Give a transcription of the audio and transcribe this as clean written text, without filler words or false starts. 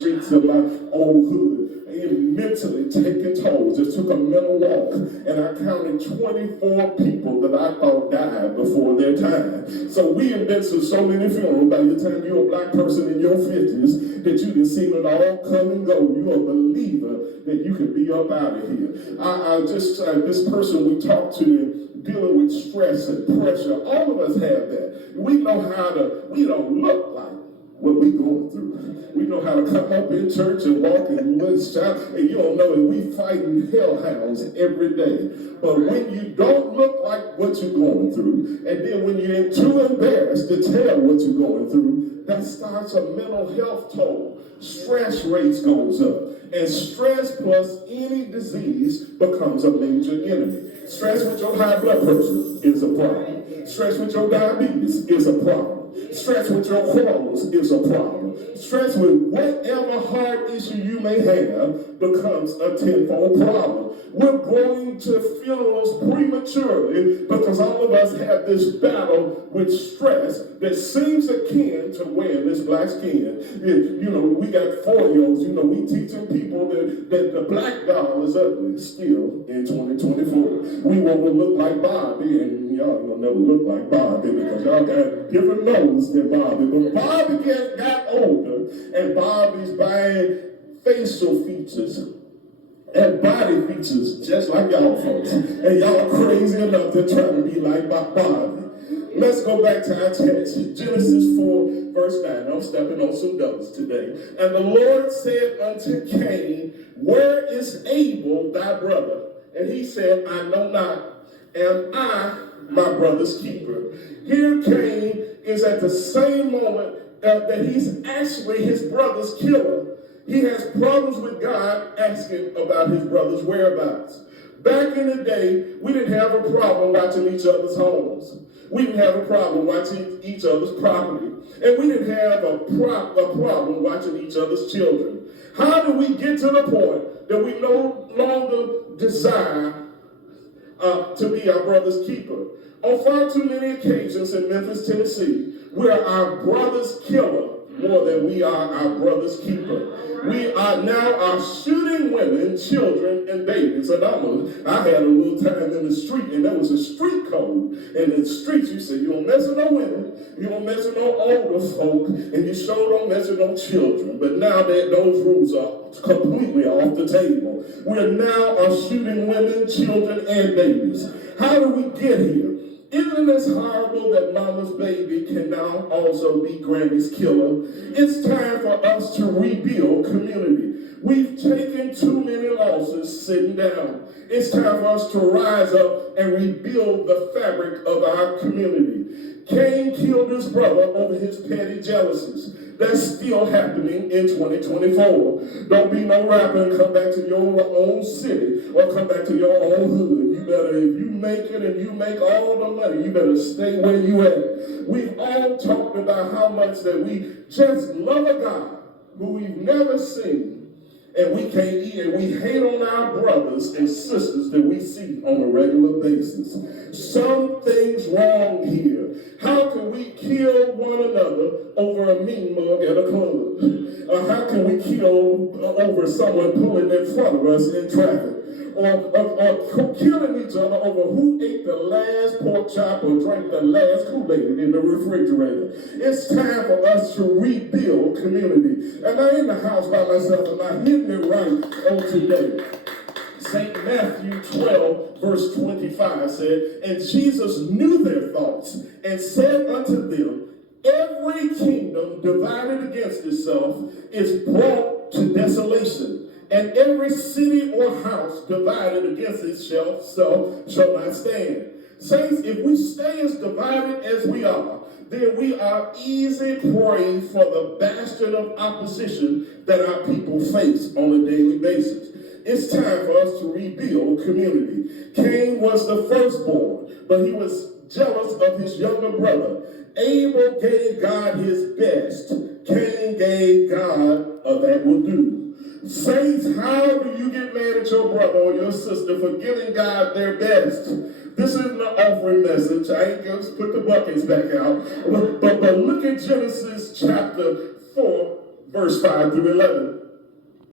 streets of my old hood and mentally taking tolls. Just took a mental walk and I counted 24 people that I thought died before their time. So we have been to so many funerals by the time you're a black person in your 50s that you can see it all come and go. You're a believer that you can be up out of here. This person we talked to dealing with stress and pressure, all of us have that. We don't look like what we going through. We know how to come up in church and walk and shout, and you don't know that we fighting hellhounds every day. But when you don't look like what you're going through, and then when you're too embarrassed to tell what you're going through, that starts a mental health toll. Stress rates goes up. And stress plus any disease becomes a major enemy. Stress with your high blood pressure is a problem. Stress with your diabetes is a problem. Stress with your quarrels is a problem. Stress with whatever heart issue you may have becomes a tenfold problem. We're going to funerals prematurely because all of us have this battle with stress that seems akin to wearing this black skin. We got 4-year-olds, we teaching people that the black doll is ugly still in 2024. We want to look like Barbie, and y'all will never look like Barbie because y'all got different nose than Barbie. But Barbie got older, and Barbie's buying facial features and body features just like y'all folks. And y'all crazy enough to try to be like Barbie. Let's go back to our text. Genesis 4, verse 9. I'm stepping on some ducks today. And the Lord said unto Cain, where is Abel thy brother? And he said, I know not. Am I my brother's keeper? Here Cain is at the same moment that he's actually his brother's killer. He has problems with God asking about his brother's whereabouts. Back in the day, we didn't have a problem watching each other's homes. We didn't have a problem watching each other's property. And we didn't have a problem watching each other's children. How do we get to the point that we no longer desire to be our brother's keeper? On far too many occasions in Memphis, Tennessee, we are our brother's killer more than we are our brother's keeper. We are now shooting women, children, and babies. And I had a little time in the street, and there was a street code. And in the streets, you say, you don't mess with no women, you don't mess with no older folk, and you sure don't mess with no children. But now that those rules are completely off the table. We are now shooting women, children, and babies. How do we get here? Isn't this horrible that mama's baby can now also be granny's killer? It's time for us to rebuild community. We've taken too many losses sitting down. It's time for us to rise up and rebuild the fabric of our community. Cain killed his brother over his petty jealousies. That's still happening in 2024. Don't be no rapper and come back to your own city or come back to your own hood. You better, if you make it and you make all the money, you better stay where you at. We've all talked about how much that we just love a God who we've never seen, and we can't eat, and we hate on our brothers and sisters that we see on a regular basis. Something's wrong here. How can we kill one another over a mean mug at a club? Or how can we kill over someone pulling in front of us in traffic? Or killing each other over who ate the last pork chop or drank the last Kool-Aid in the refrigerator. It's time for us to rebuild community. Am I in the house by myself? Am I hitting it right on today? St. Matthew 12, verse 25 said, and Jesus knew their thoughts and said unto them, every kingdom divided against itself is brought to desolation. And every city or house divided against itself shall not stand. Saints, if we stay as divided as we are, then we are easy prey for the bastion of opposition that our people face on a daily basis. It's time for us to rebuild community. Cain was the firstborn, but he was jealous of his younger brother. Abel gave God his best. Cain gave God a that will do. Saints, how do you get mad at your brother or your sister for giving God their best? This isn't an offering message. I ain't going to put the buckets back out. But look at Genesis chapter 4, verse 5 through 11.